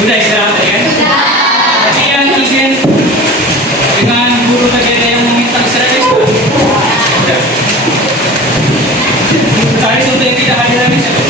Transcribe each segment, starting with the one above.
Udah istirahat tadi kan? Tapi yang izin dengan guru tadi ada yang meminta istirahat itu? Udah. Tadi untuk yang tidak hadir lagi siapa?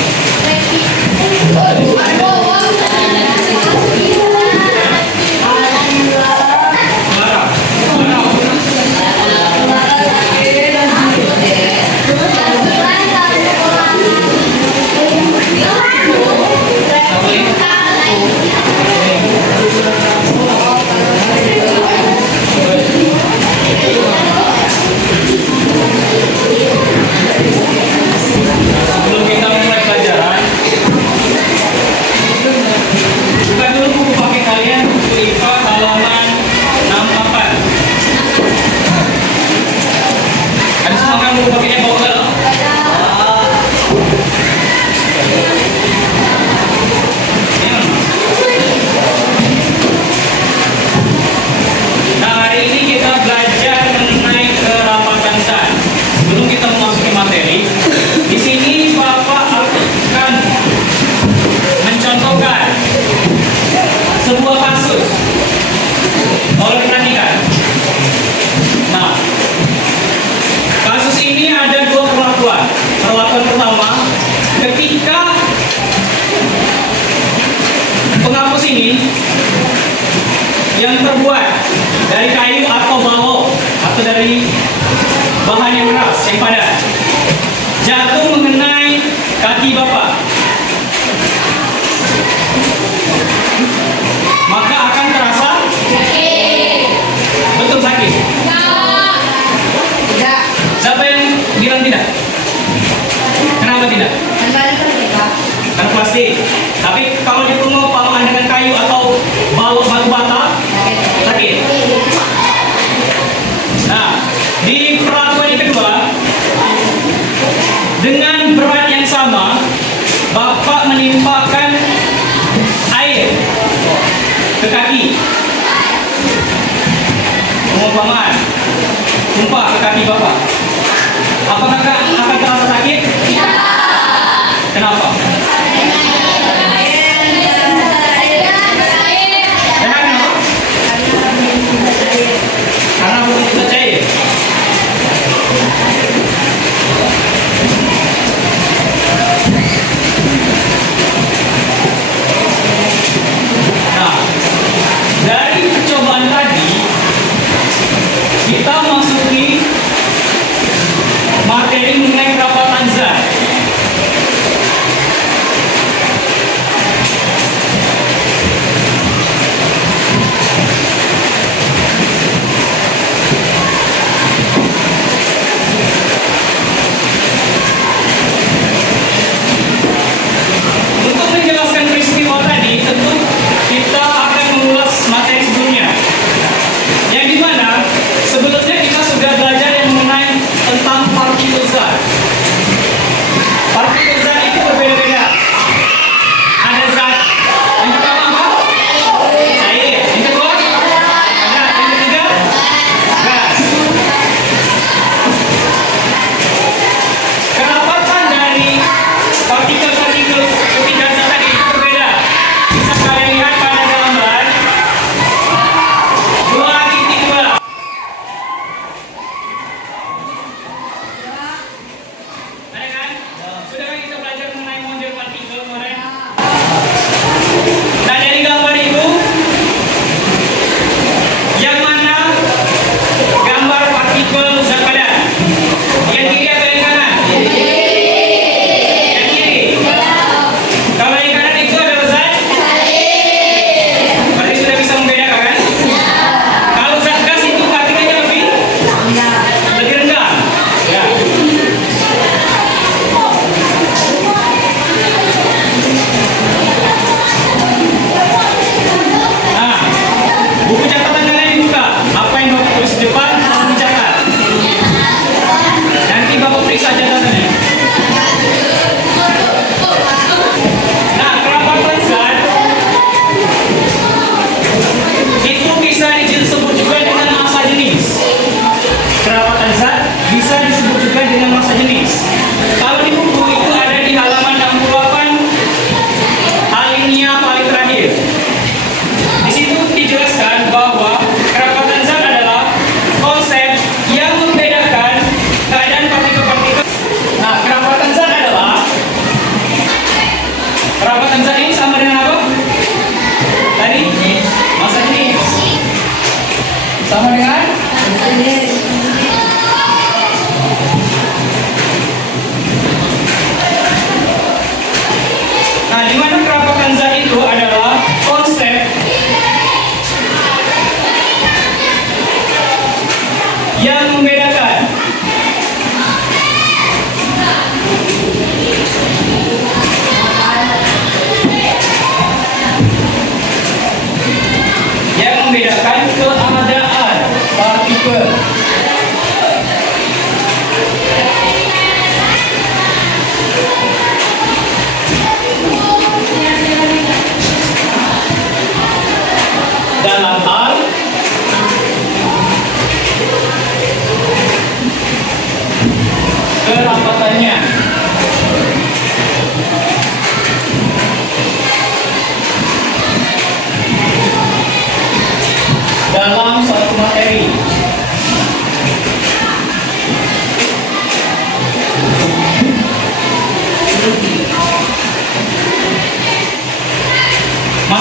Sebelum kita mulai pelajaran, buka dulu buku pakai kalian, buku IPA halaman 64. Ada semua kan buku pakainya bawa ke dalam? Nah, hari ini kita belajar mengenai kerapatan zat. Sebelum kita memasuki materi, di sini Bapak akan mencontohkan sebuah kasus. Tolong perhatikan. Nah, kasus ini ada dua perlakuan. Perlakuan pertama, ketika penghapus ini yang terbuat dari kayu atau balok atau dari bahan yang keras, yang padat, jatuh mengenai kaki Bapak, maka akan terasa sakit. Betul sakit? Tidak. Siapa yang bilang tidak? Kenapa tidak? Karena plastik. Tapi kalau dipungut paluan dengan kayu atau balok batu bata, sakit. Nah, di perlakuan yang kedua, dengan berat yang sama, Bapak menimpakan air ke kaki. Pengumpamaan, tumpah ke kaki Bapak. Apakah akan terasa sakit? Kenapa? Kenapa? Karena belum bisa cair. Nah, dari percobaan tadi kita masuki materi mengenai kerapatan zat.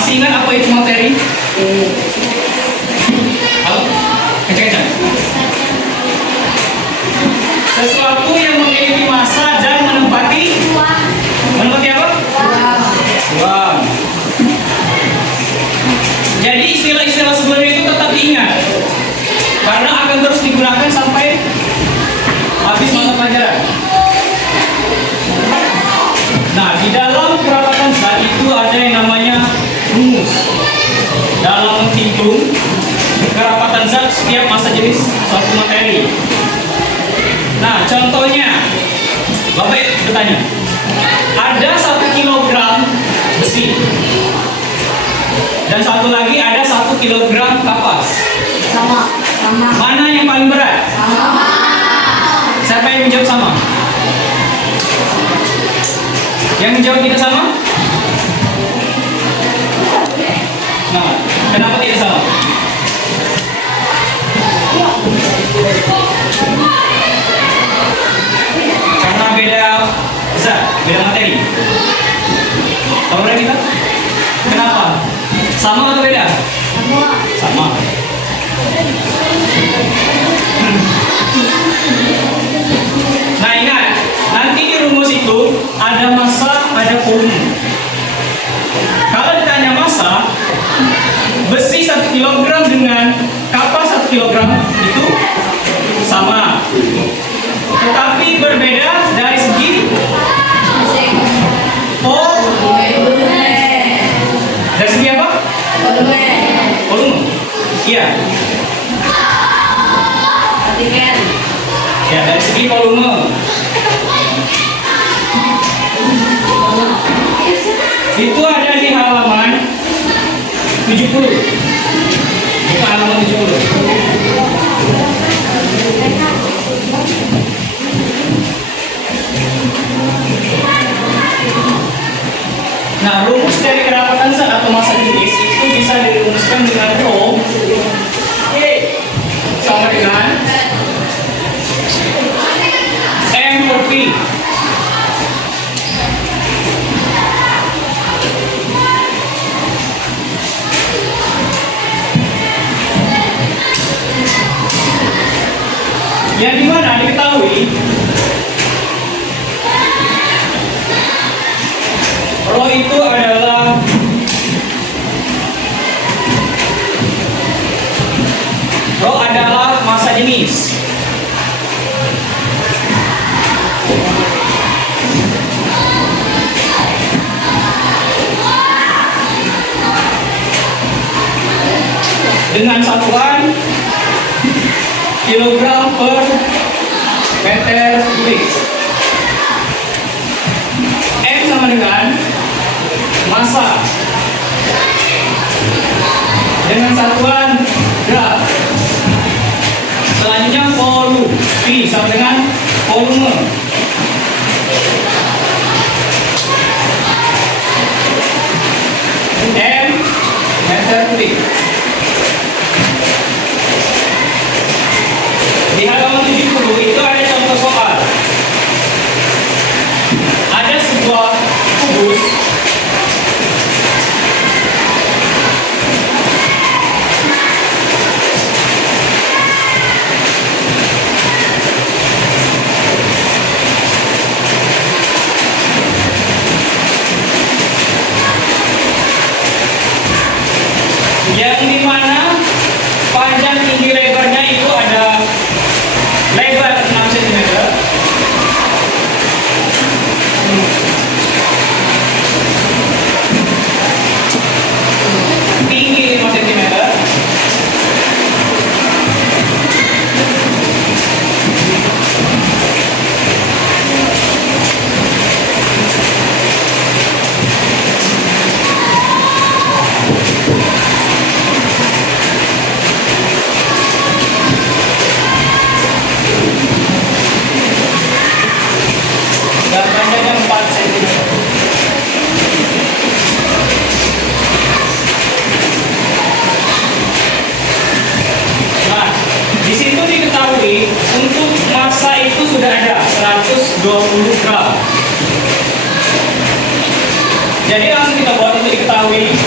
Masih ingat apa itu materi? Halo? Kencang-kencang. Sesuatu yang memiliki massa dan menempati apa? Ruang. Jadi istilah-istilah sebelumnya itu tetap diingat karena akan terus digunakan sampai habis mata pelajaran. Nah, di dalam kerapatan zat itu ada yang namanya rumus dalam menghitung kerapatan zat setiap massa jenis suatu materi. Nah, contohnya, Bapak bertanya, ada 1 kilogram besi dan satu lagi ada 1 kilogram kapas. Sama. Mana yang paling berat? Sama. Siapa yang menjawab sama? Yang menjawab tidak sama? Nah, kenapa tidak sama? Karena beda zat, beda materi. Tahu nggak kita? Kenapa? Sama atau beda? Sama. Nah, ingat, nanti di rumus itu ada massa, ada volume. Kalau ditanya massa, besi 1 kg dengan kapas 1 kg itu sama. Tetapi berbeda dari segi dari segi apa? Volume. Iya. Ya, dari segi volume. Itu ada di halaman 70. Itu halaman 70. Nah, rumus dari kerapatan zat atau massa jenis itu bisa dirumuskan dengan rho sama dengan M per V. Yang dimana diketahui rho itu adalah massa jenis. Dengan satuan kilogram per meter kubik. M sama dengan massa dengan satuan gram. Selanjutnya volume, V sama dengan volume. M meter kubik. Di halaman 70 itu ada contoh soal. Ada sebuah kubus yang dimana panjang tinggi lebarnya itu ada lebar 6 cm, tinggi 5 cm, dan panjangnya 4 cm. Nah, di situ diketahui untuk massa itu sudah ada 120 gram. Jadi langsung kita buat untuk diketahui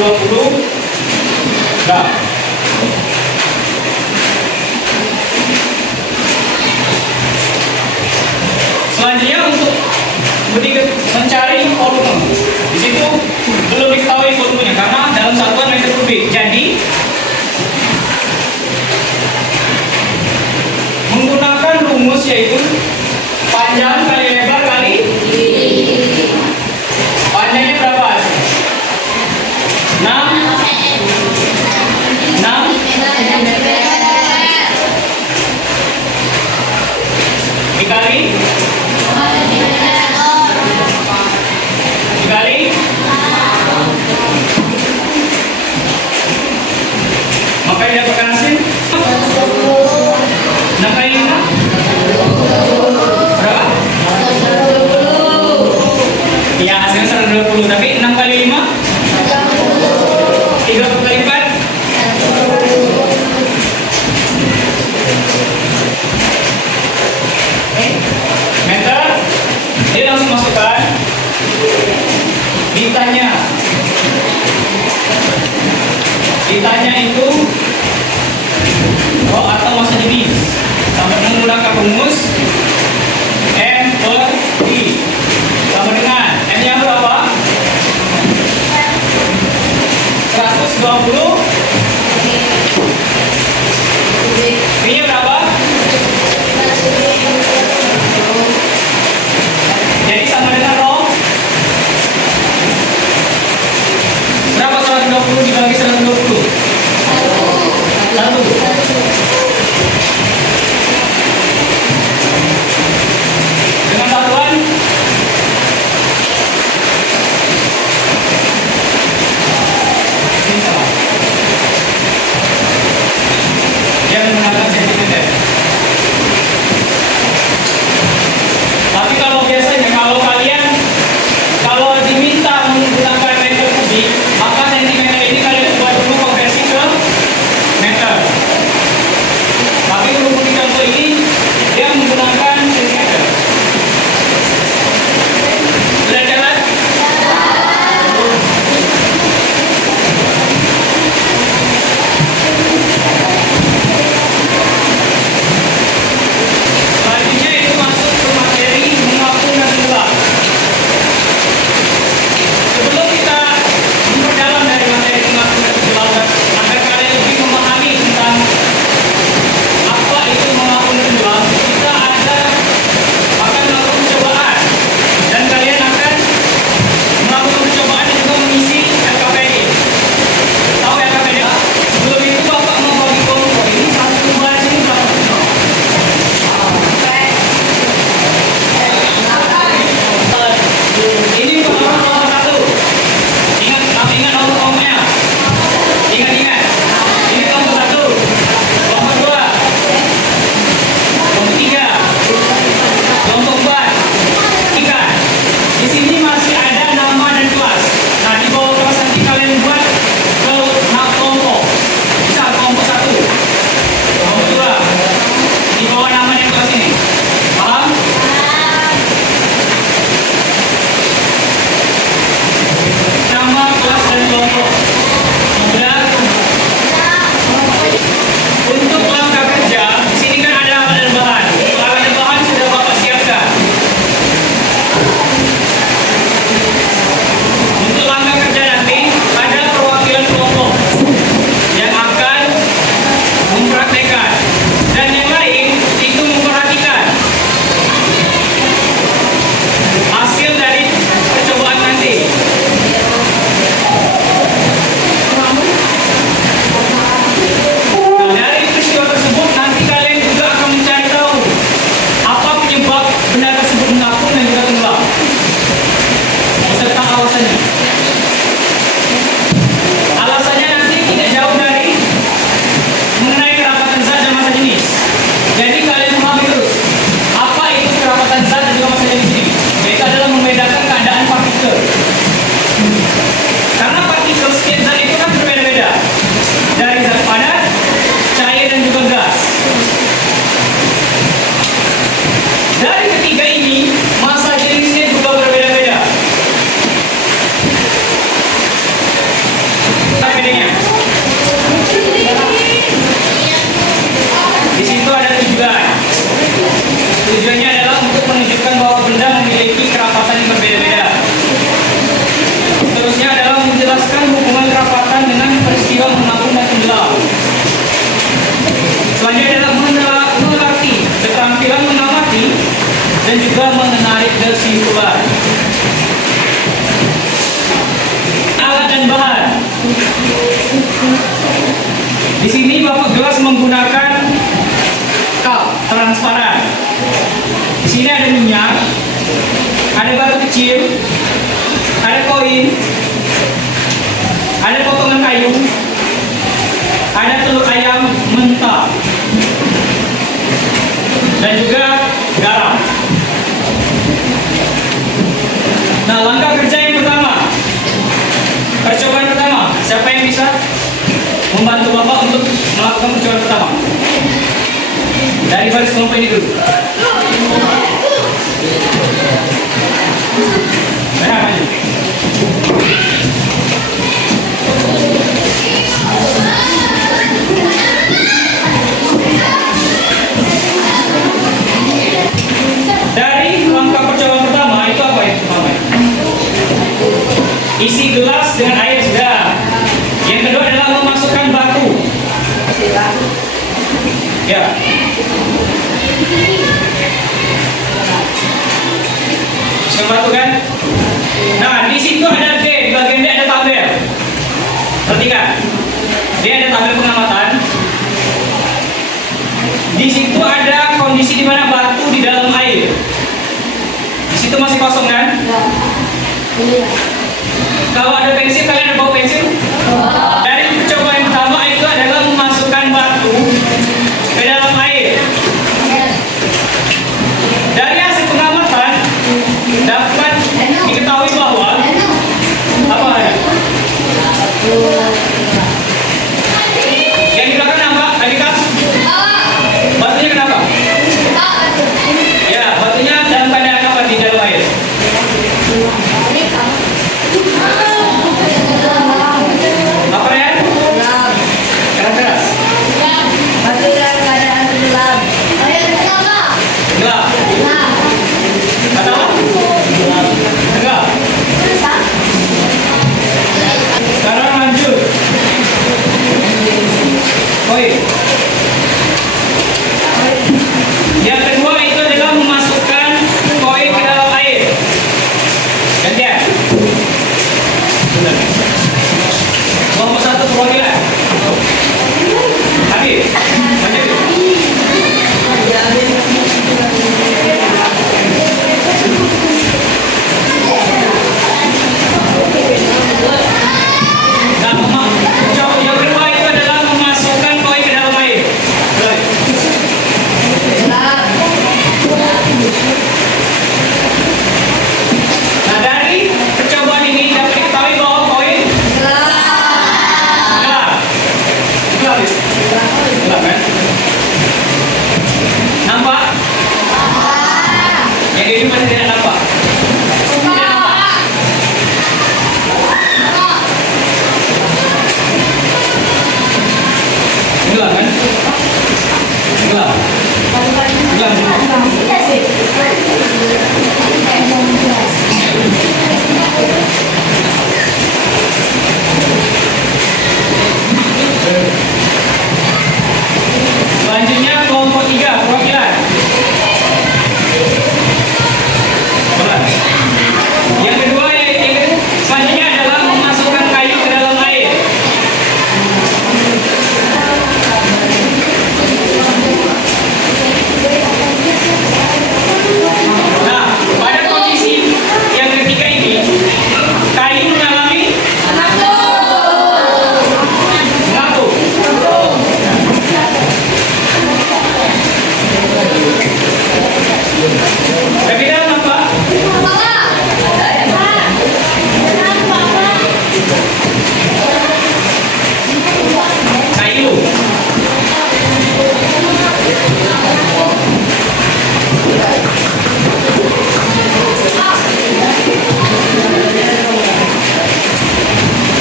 120 gram. Selanjutnya untuk mencari volume. Di situ belum diketahui volumenya karena dalam satuan meter kubik. Jadi menggunakan rumus yaitu panjang kali lebar kali panjangnya berapa? 6 dikali maka yang dapatkan hasil 6 kali 5 berapa? Ya hasilnya 120, tapi 6 kali 5 30 kali 4 meter. Jadi langsung masukkan ditanya itu atau masa jenis sama dengan menggunakan rumus M per I sama dengan M nya berapa? 120 I nya berapa? Jadi sama dengan rho berapa 120 dibagi 120? 1 dengan satuan dia menggunakan sentimeter. Tapi kalau biasanya kalau diminta menggunakan meter kubik, maka sentimeter ini kalian buat dulu konversi ke meter. Tapi untuk di contoh ini dia menggunakan sentimeter. Sudah jalan? Selanjutnya itu masuk ke materi mengapung dan tenggelam. Sebelum kita memperdalam dari materi mengapung dan tenggelam, agar kalian lebih memahami tentang apa itu mengapung dan tenggelam, kita akan melakukan percobaan dan kalian akan melakukan percobaan dan juga mengisi LKPD. Tahu LKPD? Sebelum itu Bapak mau bagi kelompok ini satu dua sini berapa? Ini untuk nomor 1. Ingat nomor-nomornya. Ingat. Ini kelompok 1, kelompok 2, kelompok 3, kelompok 4. Ingat, di sini masih ada nama dan kelas. Nah, di bawah kelas nanti kalian buat kelompok. Bisa kelompok 1, kelompok 2. Di bawah nama dan kelas ini. Paham? Nama, kelas, dan kelompok. Kemudian untuk langkah kerja, di sini kan ada alat dan bahan. Untuk alat dan bahan sudah Bapak siapkan. Untuk langkah kerja nanti ada perwakilan kelompok yang akan mempraktekkan dan yang lain itu memperhatikan hasil dari percobaan nanti. Nah, dari peristiwa tersebut nanti kalian juga akan mencari tahu apa penyebab benda tersebut mengapung dan juga tenggelam beserta alasannya. Alasannya nanti tidak jauh dari mengenai kerapatan zat dan massa jenis. Jadi kalian pahami terus apa itu kerapatan zat dan juga massa jenis ini. Yaitu adalah membedakan keadaan partikel. Karena partikel setiap zat itu kan berbeda-beda. Dari zat padat, cair dan juga gas. Dari ketiga ini, massa jenisnya juga berbeda-beda. dan juga menarik kesimpulan. Alat dan bahan. Di sini Bapak gelas menggunakan kap transparan. Di sini ada minyak, ada batu kecil, ada koin, ada potongan kayu, ada telur ayam mentah, dan juga garam. Nah, langkah kerja yang pertama, percobaan pertama, siapa yang bisa membantu Bapak untuk melakukan percobaan pertama? Dari baris kelompok ini dulu. Nah, maju. Dari langkah percobaan pertama itu apa yang pertama? Isi gelas dengan air sudah. Yang kedua adalah memasukkan batu. Ya. Masukkan batu kan? Nah, di situ ada D, di bagian D ada tabel. Perhatikan. Dia ada tabel pengamatan. Di situ ada kondisi di mana batu di dalam air. Di situ masih kosong kan? Kalau ada pensil, kalian ada bawa pensil? Dari percobaan yang pertama itu adalah memasukkan batu ke dalam air. Dari hasil pengamatan dapat diketahui bahwa apa ada? Yang di belakang apa? Adika? Batunya kenapa? Ya, batunya dalam keadaan apa di dalam air? Apa ya? Keras-keras. Batu dalam keadaan tenggelam. Gelap. Atau apa? Enggak. Sekarang lanjut. Koin. Yang kedua itu adalah memasukkan koin ke dalam air. Gantian. Benar. Kelompok satu perwakilan. Habis. Lanjut. Nah, yang kedua itu adalah memasukkan koin ke dalam air. Baik. Nah, dari percobaan ini dapat diketahui bahwa koin gelap. Gelap ya? Gelap kan? Nampak? Yang ini masih tidak nampak. Tidak nampak. Gelap kan? Gelap. Gelap. Selanjutnya kelompok 3 perwakilan. Benar. Yang kedua selanjutnya adalah memasukkan kayu ke dalam air. Nah, pada kondisi yang ketiga ini, kayu mengalami mengapung. Perbedaan apa? Kayu.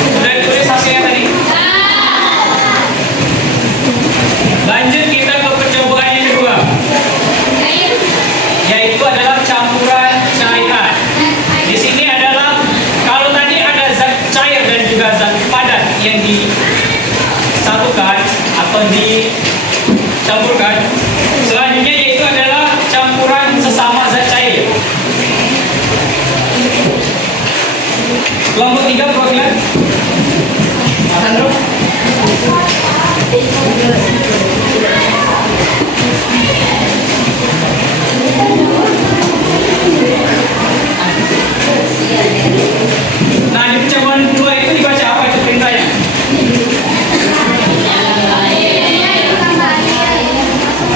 Sudah ditulis hasilnya tadi? Lanjut kita ke percobaan yang kedua, yaitu adalah campuran cairan. Di sini adalah, kalau tadi ada zat cair dan juga zat padat yang disatukan atau dicampurkan, selanjutnya yaitu adalah campuran sesama zat cair Kelompok 3 perwakilan. Mas Andro. Nah, di percobaan kedua itu dibaca apa itu perintahnya?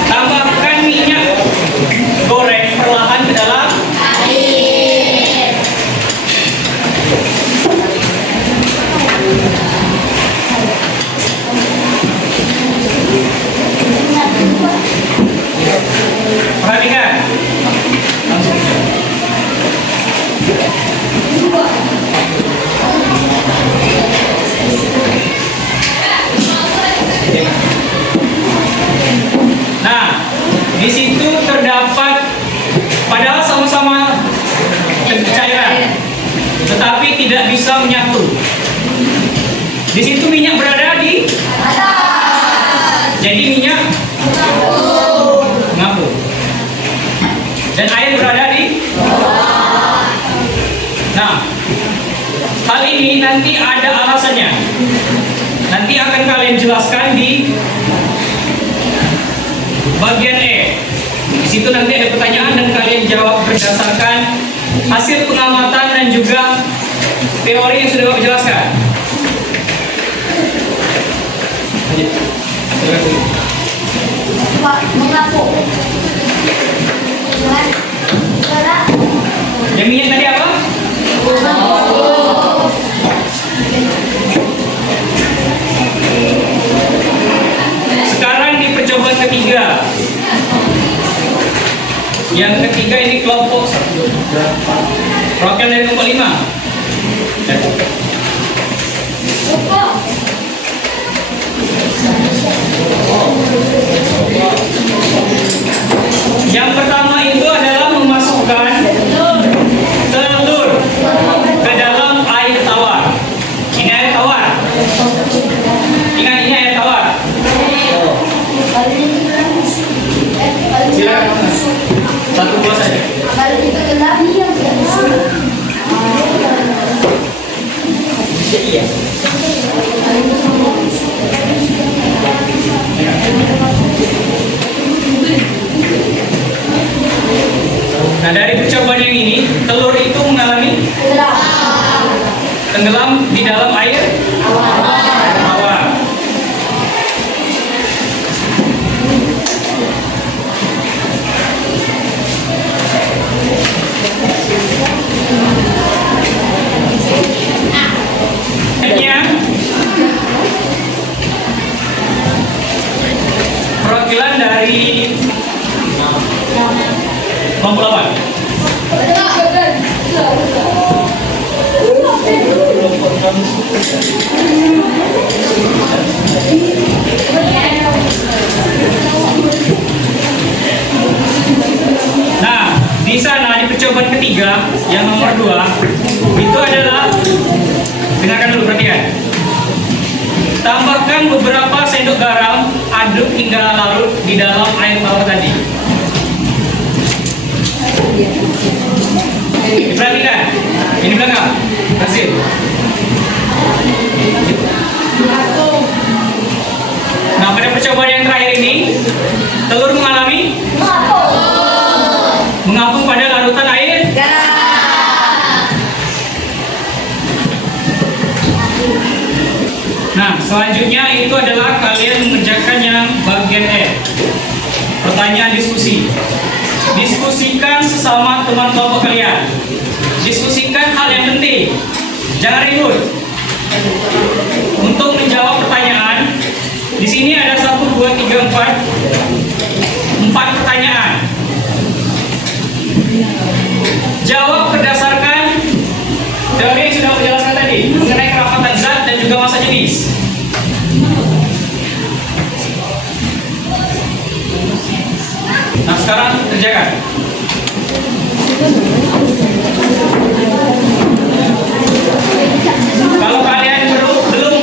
Tambahkan minyak goreng perlahan ke dalam Air. perhatikan. Langsung. Nah, di situ terdapat padahal sama-sama cairan, tetapi tidak bisa menyatu. Di situ minyak berada di jadi minyak mengapung. Dan air berada di Nah, hal ini nanti ada alasannya. Nanti akan kalian jelaskan di bagian E. Di situ nanti ada pertanyaan dan kalian jawab berdasarkan hasil pengamatan dan juga teori yang sudah Bapak jelaskan. Pak, mengapung. Yang minyak tadi apa? Sekarang di percobaan ketiga. Yang ketiga ini kelompok perwakilan dari kelompok 5. Yang pertama itu adalah memasukkan telur ke dalam air tawar. Ini air tawar. Ingat ini air tawar. Silakan. Satu buah saja. Iya. Nah, dari percobaan yang ini, telur itu mengalami tenggelam di dalam air tawar. Selanjutnya, perwakilan dari kelompok 8. Nah, di sana di percobaan ketiga yang nomor 2 itu adalah, dengarkan dulu, perhatikan. Tambahkan beberapa sendok garam, aduk hingga larut di dalam air tawar tadi. Perhatikan, ini belakang, hasil. Nah, pada percobaan yang terakhir ini, telur mengalami mengapung pada larutan air. Nah, selanjutnya itu adalah kalian mengerjakan yang bagian E. Pertanyaan diskusi. Diskusikan sesama teman kelompok kalian. Diskusikan hal yang penting. Jangan ribut. Untuk menjawab pertanyaan, di sini ada 1, 2, 3, 4 pertanyaan. Jawab berdasarkan teori yang sudah saya jelaskan tadi mengenai kerapatan zat dan juga massa jenis. Nah, sekarang kerjakan. Kalau kalian belum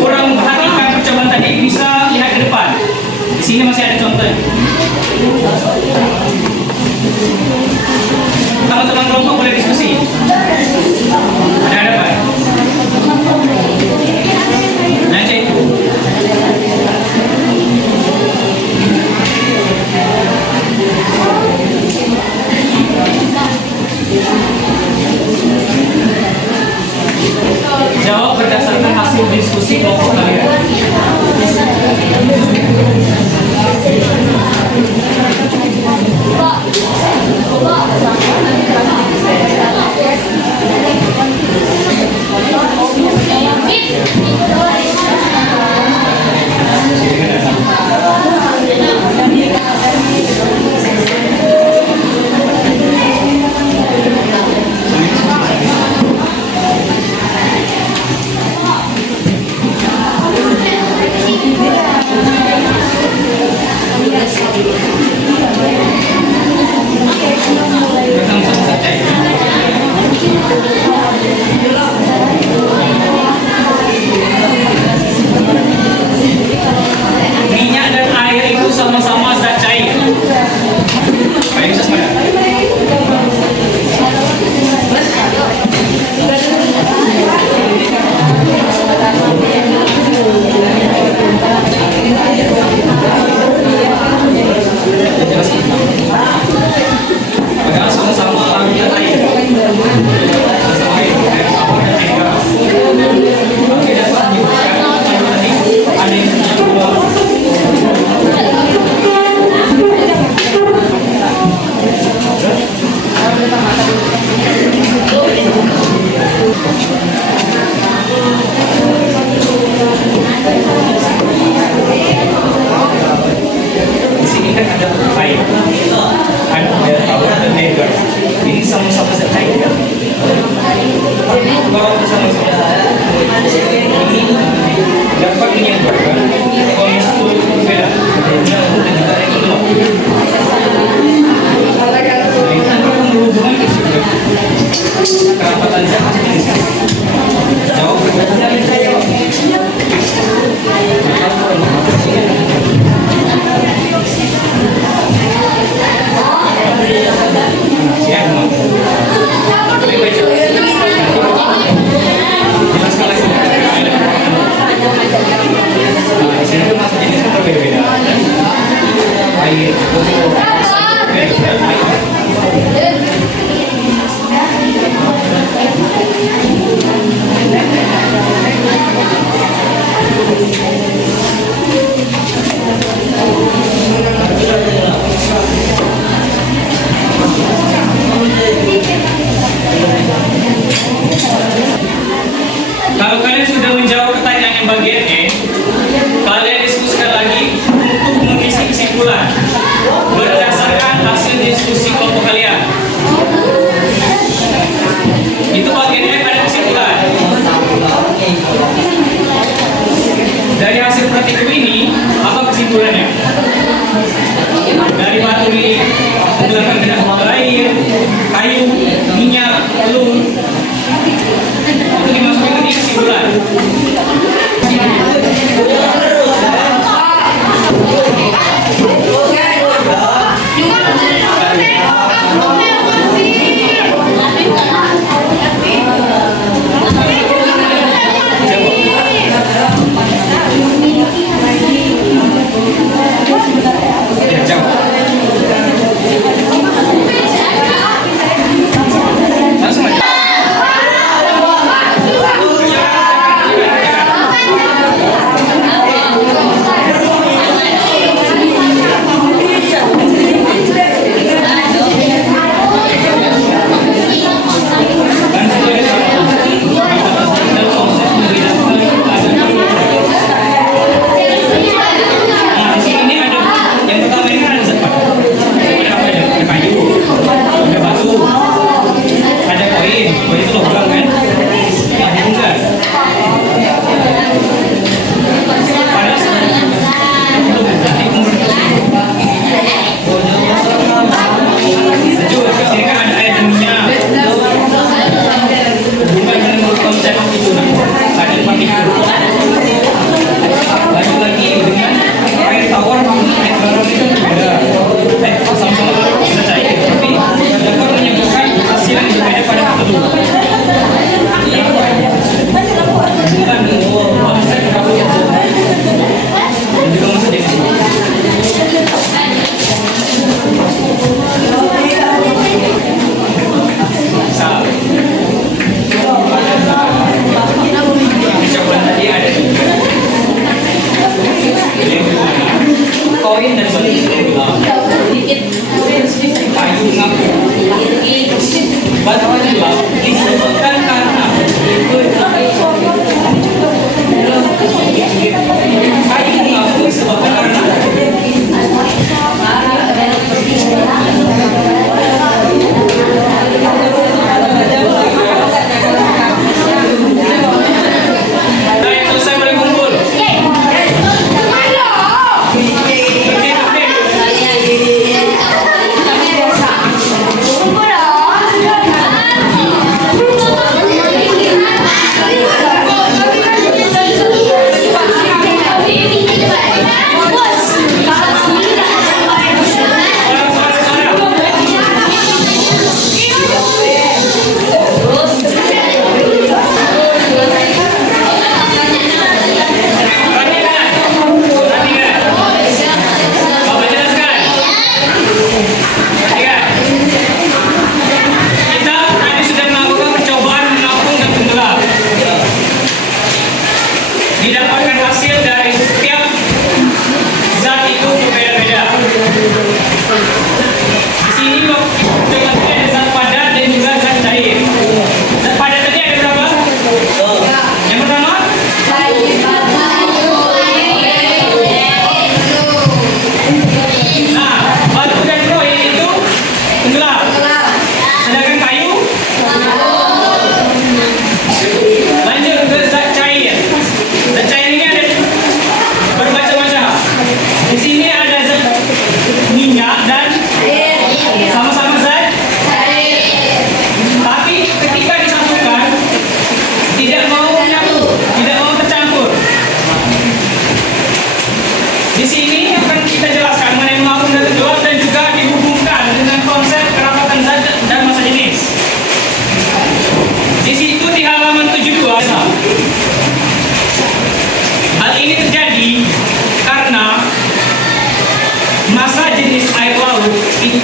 kurang memperhatikan percobaan tadi, bisa lihat ke depan. Di sini masih ada contohnya. Teman-teman kelompok boleh diskusi. Ada apa? Kerapatan zat. Jawab. Siap, Mak. Jelaskan lagi. Nah, di sini tuh masuk jenis yang berbeda-beda. Air, kalau kalian sudah menjawab pertanyaan yang bagian E, kalian diskusikan lagi untuk mengisi kesimpulan berdasarkan hasil diskusi kelompok kalian. Itu bagian E pada kesimpulan. Dari hasil praktikum ini, apa kesimpulannya? Dari batu ini menggunakan tidak air, kayu, minyak, telur, itu dimasukin ke kesimpulan. Ya, jawab. Langsung aja. Koin dan kayu ngaku batu gelap disebutkan karena kayu ngaku disebutkan karena selesai berkumpul. Didapatkan hasil dari setiap zat itu berbeda-beda. Di sini ada zat padat dan juga zat cair. Zat padat tadi ada berapa? Yang pertama? Nah, batu dan koin itu tenggelam. Sedangkan kayu? Lanjut ke zat cair. Zat cair ini ada bermacam-macam. Di sini ada zat minyak dan sama-sama zat cair.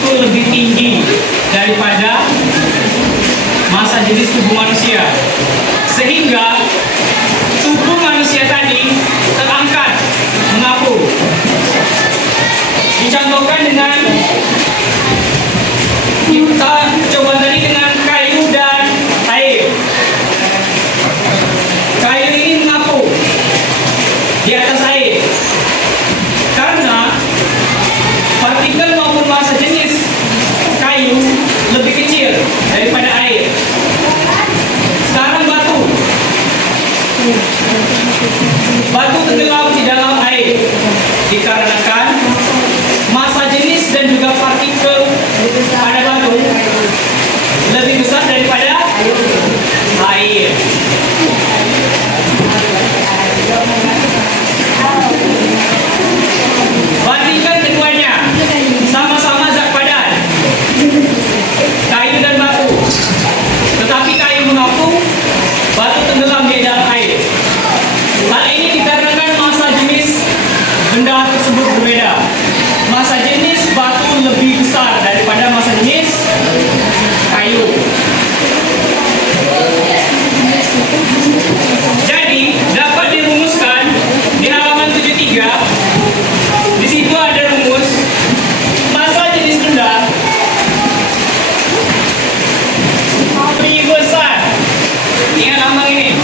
itu lebih tinggi daripada massa jenis tubuh manusia, sehingga tubuh manusia tadi terangkat mengapung. Dicontohkan dengan kita coba tadi dengan kayu dan air. Kayu ini mengapung di atas air karena partikel maupun massa jenis kayu lebih kecil daripada air. Sekarang batu tenggelam di dalam air dikarenakan massa jenis dan juga partikel pada batu lebih besar daripada air. Bandingkan keduanya, sama-sama zat padat, kayu dan batu. Tetapi kayu mengapung, batu tenggelam di dalam air. Hal ini dikarenakan massa jenis benda tersebut berbeda. Massa jenis batu lebih besar daripada massa jenis kayu. Jadi dapat dirumuskan di halaman 73. Di situ ada rumus massa jenis benda lebih besar. Ingat lambang ini,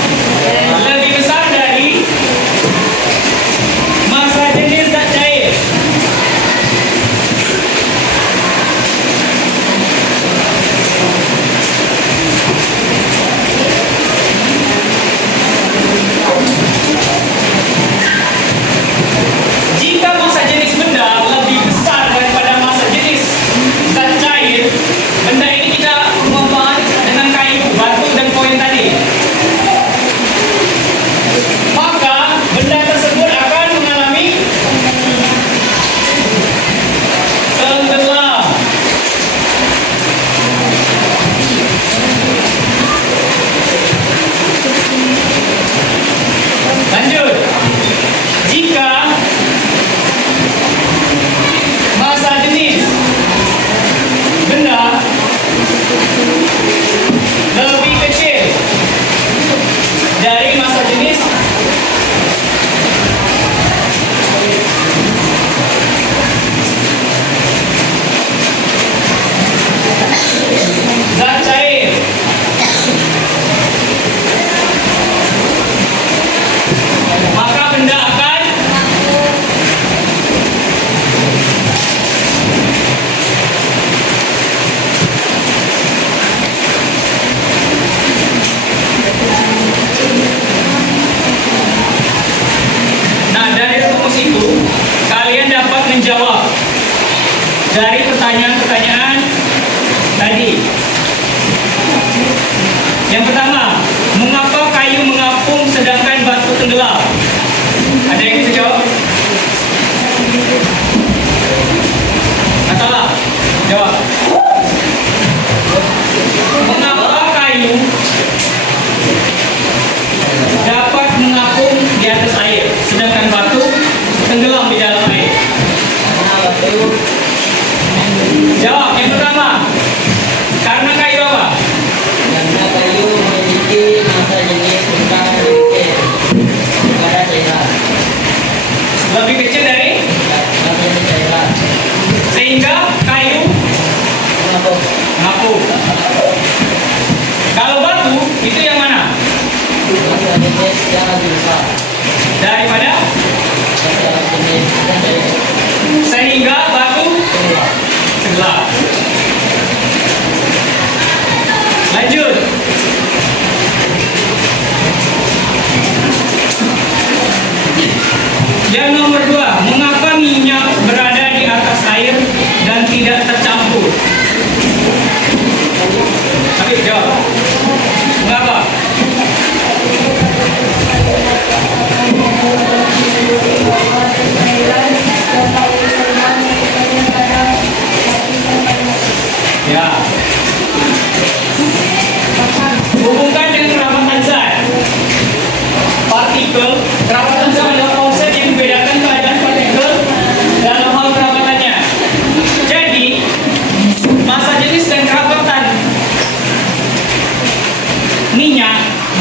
lebih besar dari massa jenis zat cair. Jika massa jenis benda lebih besar daripada massa jenis zat cair, benda ini kita membahas dengan kayu, batu, dan koin tadi. Maka benda tersebut akan mengalami tenggelam. Lanjut. Jika massa jenis benda lebih kecil dari massa jenis zat cair, maka benda akan dari rumus itu kalian dapat menjawab dari pertanyaan-pertanyaan tadi. Yang pertama, mengapa kayu mengapung sedangkan batu tenggelam? Ada yang bisa jawab? Atau lah? Jawab. Mengapa kayu dapat mengapung di atas air, sedangkan batu tenggelam di dalam air? Jawab. Yang pertama, karena kayu apa? Karena kayu memiliki massa jenis benda lebih kecil daripada cairan. Lebih kecil dari? Massa jenis cairan. Sehingga kayu mengapung. Kalau batu, itu yang mana? Massa jenis yang lebih besar Daripada? massa jenis yang cair. Sehingga batu tenggelam. Lanjut. Yang nomor 2, mengapa minyak berada di atas air dan tidak tercampur? Ayo jawab. Mengapa? Ya. Hubungkan dengan kerapatan zat. Partikel, kerapatan zat adalah konsep yang membedakan keadaan partikel dalam hal kerapatannya. Jadi,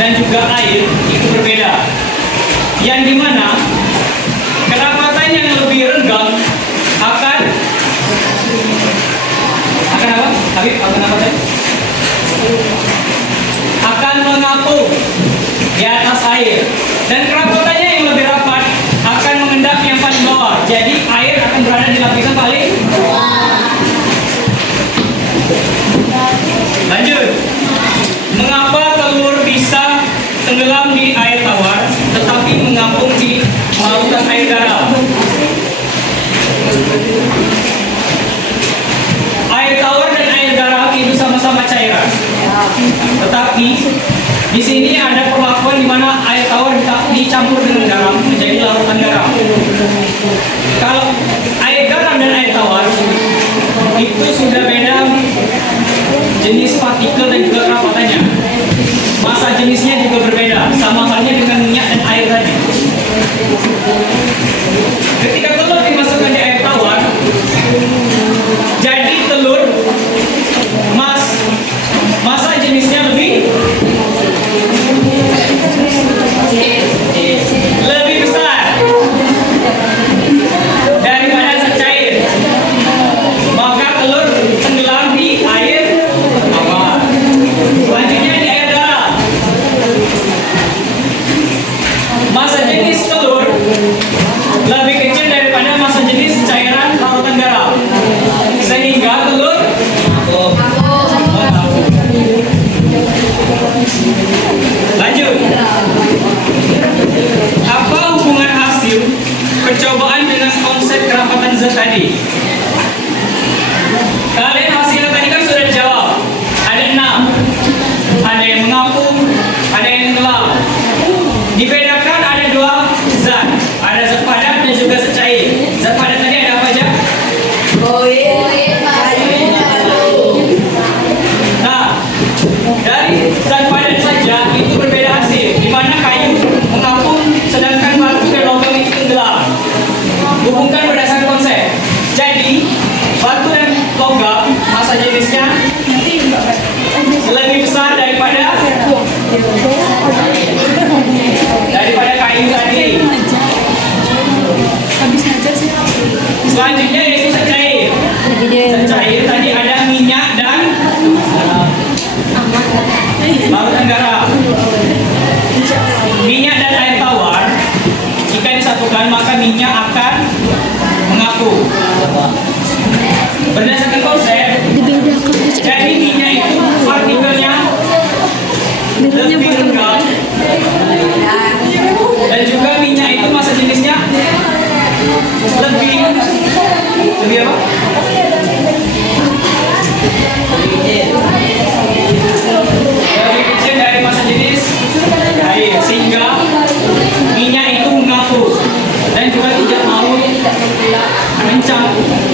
dan juga air itu berbeda. Yang dimana kerapatan yang lebih renggang akan apa? Habib, akan apa tadi? Akan mengapung di atas air, dan kerapatannya yang lebih rapat akan mengendap yang paling bawah. Jadi air akan berada di lapisan paling bawah. Lanjut. Mengapa telur bisa tenggelam di air tawar tetapi mengapung di lautan air garam? Air tawar dan air garam itu sama-sama cairan. Tetapi di sini ada perlakuan di mana air tawar dicampur dengan garam menjadi larutan garam. Kalau air garam dan air tawar itu sudah beda jenis partikel dan juga kerapatannya. Masa jenisnya juga berbeda, sama halnya dengan minyak dan air tadi. Ketika telur dimasukkan di air tawar, jadi telur masa jenisnya lebih besar daripada secair, maka telur tenggelam di air tawar. Selanjutnya di air garam, masa jenis telur lebih kecil daripada masa jenis cairan larutan garam, sehingga telur lanjut. Apa hubungan hasil percobaan dengan konsep kerapatan zat tadi? Kalian hasilnya tadi kan sudah dijawab. Ada 6. Ada yang mengapung, ada yang tenggelam. Dibedakan ada 2 zat. Ada zat padat dan juga zat cair. Zat padat tadi ada apa aja? Nah, dari zat padat saja itu berbeda hasil, di mana kayu mengapung sedangkan batu dan logam itu tenggelam. Hubungkan berdasarkan konsep. Jadi batu dan logam masa jenisnya lebih besar daripada kayu tadi. Selanjutnya yaitu zat cair. Zat cair tadi ada minyak dan larutan garam. Minyak dan air tawar jika disatukan maka minyak akan mengapung. Berdasarkan konsep, jadi minyak itu partikelnya lebih renggang dan juga minyak itu masa jenisnya lebih apa? Lebih kecil dari masa jenis air, sehingga minyak itu mengapung dan juga tidak mau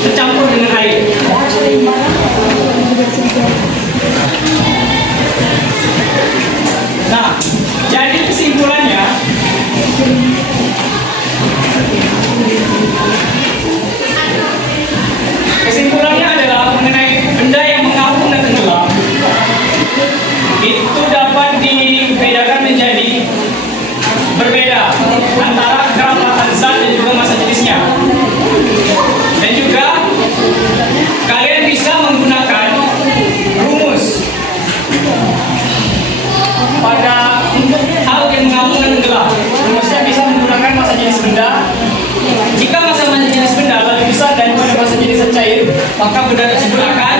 tercampur dengan air. Nah, jadi kesimpulannya adalah mengenai benda yang mengapung dan tenggelam itu dapat dibedakan menjadi berbeda antara kerapatan zat dan juga masa jenisnya. Dan juga kalian bisa menggunakan rumus pada untuk hal yang mengapung dan tenggelam. Rumusnya bisa menggunakan masa jenis benda. Jika masa jenis benda lebih besar daripada masa jenis cair, maka benda tersebut akan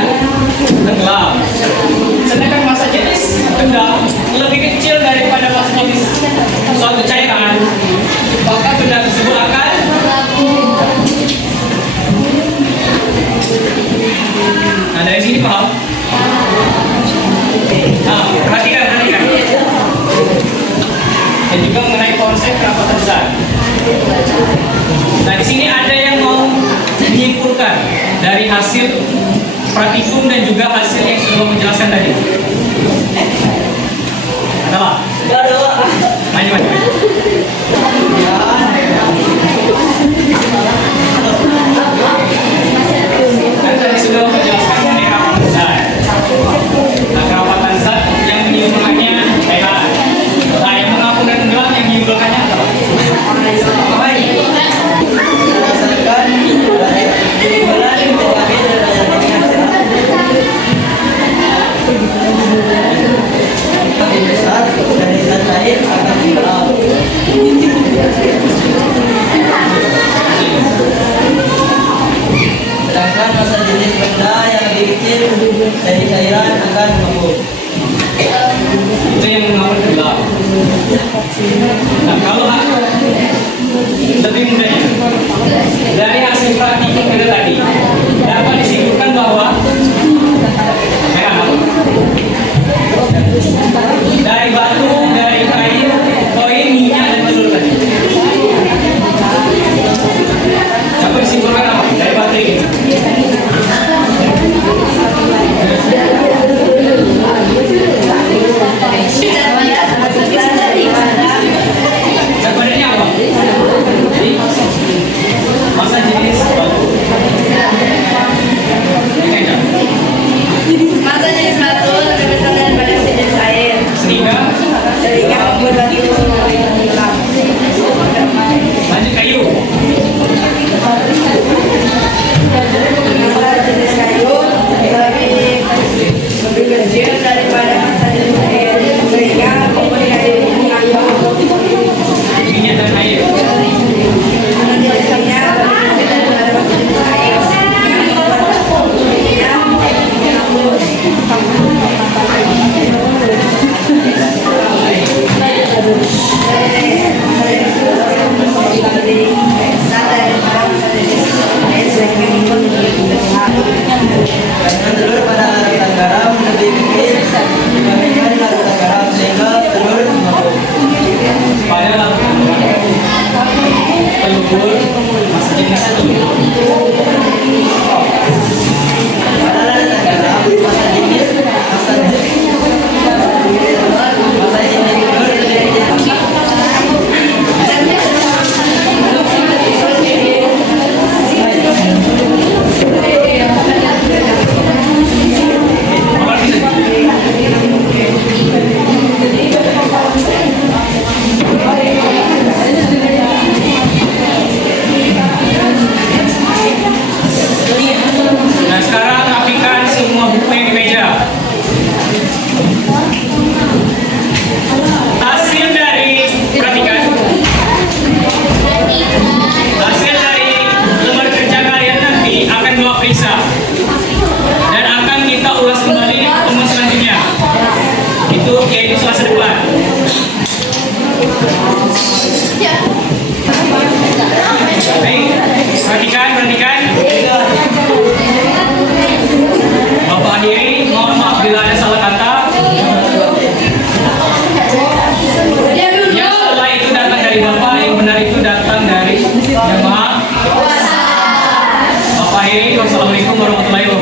tenggelam. Sedangkan masa jenis benda lebih kecil daripada masa jenis suatu cairan, maka benda tersebut akan Nah, dari sini paham? Nah, perhatikan. Dan juga mengenai konsep kerapatan zat. Nah, di sini ada yang mau menyimpulkan dari hasil praktikum dan juga hasil yang sudah menjelaskan tadi. Ada apa? Maju. Kan tadi sudah menjelaskan mengenai kerapatan zat. Nah, kerapatan zat yang menyumbangnya cairan. pikiran akan mengamuk. Itu yang mengamuk gelap. Nah, kalau lebih mudahnya dari hasil praktikum kita tadi dapat disimpulkan bahwa dari batu, dari kayu, koin, minyak, dan telur tadi. Dapat disimpulkan apa? Dari batu ini. Sebenarnya apa? Masa jenis batu. Ini aja. Masa jenis batu lebih besar daripada jenis air. Sehingga Membuat batu gelap. lanjut kayu. Masa jenis kayu lebih kecil daripada masa jenis air, sehingga membuat kayu mengandung Minyak dan air. masa jenis minyak lebih kecil daripada masa jenis air, sehingga membuat minyak mengandung Kandungan telur pada larutan garam lebih kecil dibandingkan larutan garam sehingga telur mengamuk. Pada larutan telur masa jenis telur. Pada larutan garam masa jenis telur lebih kecil. Nomor bisa. Nah sekarang rapikan semua buku yang di meja. Hasil dari perhatikan. Hasil dari lembar kerja kalian nanti akan dua periksa dan akan kita ulas kembali di pertemuan selanjutnya. Itu yaitu Selasa depan. Baik, perhatikan. Bapak hadiri, mohon maaf bila ada salah kata. Yang salah itu datang dari Bapak, yang benar itu datang dari jemaah. Bapak hadiri, wassalamualaikum warahmatullahi wabarakatuh.